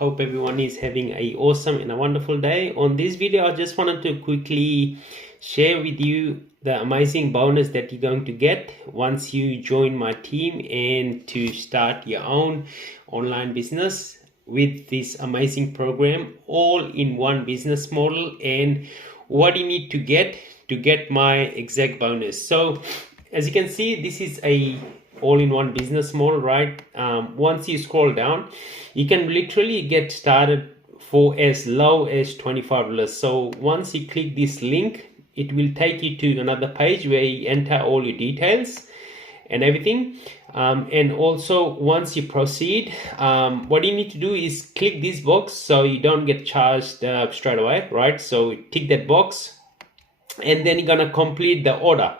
Hope everyone is having a awesome and a wonderful day. On this video, I just wanted to quickly share with you the amazing bonus that you're going to get once you join my team and to start your own online business with this amazing program, all in one business model, and what you need to get my exact bonus. So as you can see, this is a all-in-one business model, right? Once you scroll down, you can literally get started for as low as $25. So once you click this link, it will take you to another page where you enter all your details and everything. And also once you proceed, what you need to do is click this box so you don't get charged straight away, right? So tick that box and then you're gonna complete the order,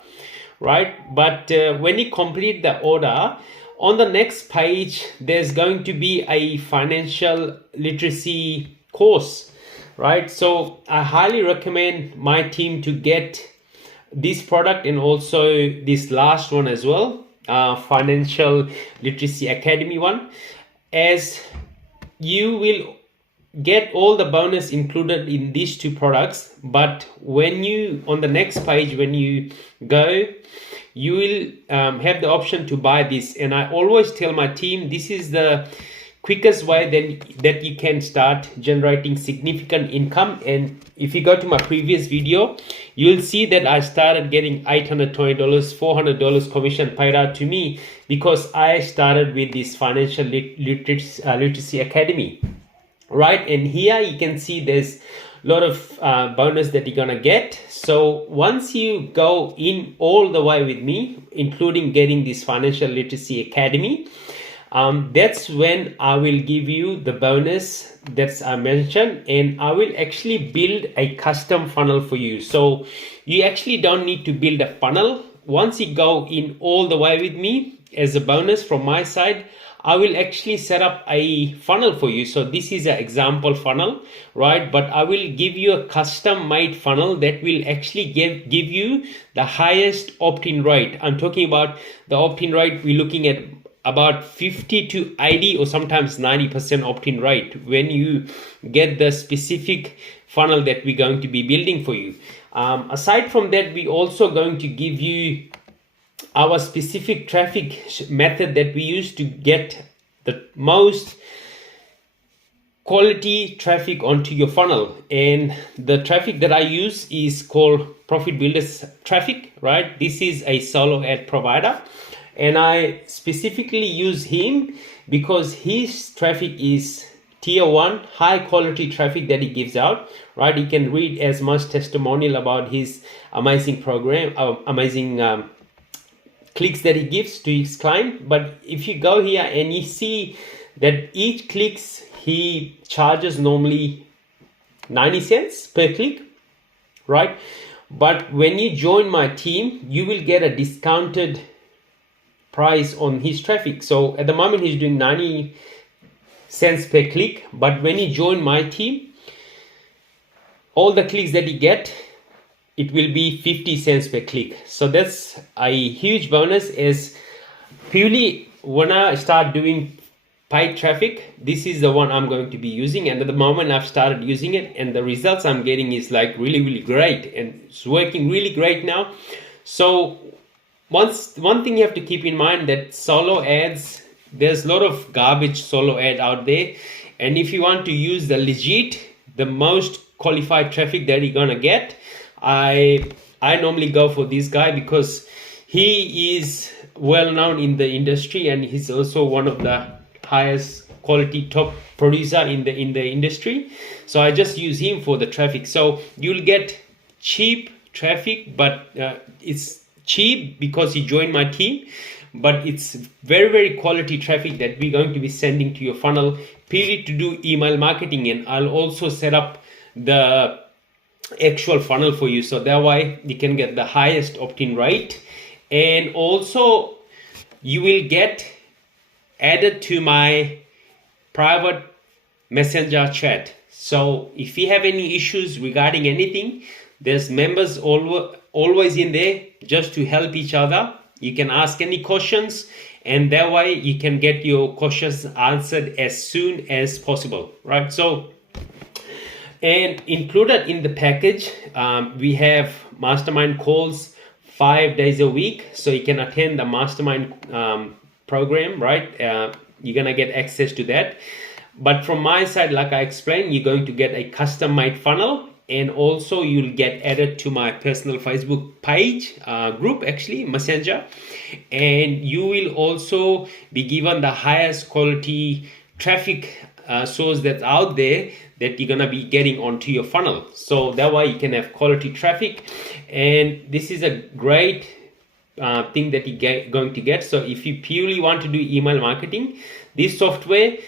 right? But when you complete the order, on the next page there's going to be a financial literacy course, right? So I highly recommend my team to get this product and also this last one as well, Financial Literacy Academy one, as you will get all the bonus included in these two products. But when you, on the next page, when you go, you will have the option to buy this. And I always tell my team, this is the quickest way that you can start generating significant income. And if you go to my previous video, you'll see that I started getting $820, $400 commission paid out to me because I started with this Financial Literacy Academy, right? And here you can see there's a lot of bonus that you're gonna get. So once you go in all the way with me, including getting this Financial Literacy Academy, that's when I will give you the bonus that I mentioned, and I will actually build a custom funnel for you. So you actually don't need to build a funnel. Once you go in all the way with me, as a bonus from my side, I will actually set up a funnel for you. So this is an example funnel, right? But I will give you a custom made funnel that will actually give you the highest opt-in rate. I'm talking about the opt-in rate. We're looking at about 50 to 80 or sometimes 90% opt-in rate when you get the specific funnel that we're going to be building for you. Aside from that, we're also going to give you our specific traffic method that we use to get the most quality traffic onto your funnel. And the traffic that I use is called Profit Builders Traffic, right? This is a solo ad provider, and I specifically use him because his traffic is tier 1 high quality traffic that he gives out, right? You can read as much testimonial about his amazing program, amazing clicks that he gives to his client. But if you go here and you see that each clicks he charges normally 90 cents per click, right? But when you join my team, you will get a discounted price on his traffic. So at the moment he's doing 90 cents per click, but when you join my team, all the clicks that you get, it will be 50 cents per click. So that's a huge bonus, as purely when I start doing paid traffic, this is the one I'm going to be using. And at the moment I've started using it, and the results I'm getting is like really great, and it's working really great now. So one thing you have to keep in mind, that solo ads, there's a lot of garbage solo ad out there. And if you want to use the legit, the most qualified traffic that you're gonna get, I normally go for this guy because he is well known in the industry, and he's also one of the highest quality top producer in the industry. So I just use him for the traffic. So you'll get cheap traffic, but it's cheap because you join my team, but it's very quality traffic that we're going to be sending to your funnel purely to do email marketing. And I'll also set up the actual funnel for you, so that way you can get the highest opt-in rate. And also you will get added to my private messenger chat. So if you have any issues regarding anything, there's members always in there just to help each other. You can ask any questions, and that way you can get your questions answered as soon as possible, right? So, and included in the package, we have mastermind calls 5 days a week, so you can attend the mastermind program, right? You're gonna get access to that. But from my side, like I explained, you're going to get a custom made funnel, and also you'll get added to my personal Facebook page, group, actually Messenger, and you will also be given the highest quality traffic source that's out there that you're gonna be getting onto your funnel, so that way you can have quality traffic. And this is a great thing that you're going to get. So if you purely want to do email marketing, this software,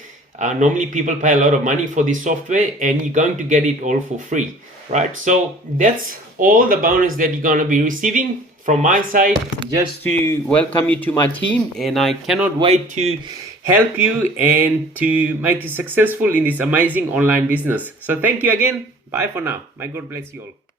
normally people pay a lot of money for this software, and you're going to get it all for free, right? So that's all the bonus that you're going to be receiving from my side, just to welcome you to my team, and I cannot wait to help you and to make you successful in this amazing online business. So thank you again. Bye for now. May God bless you all.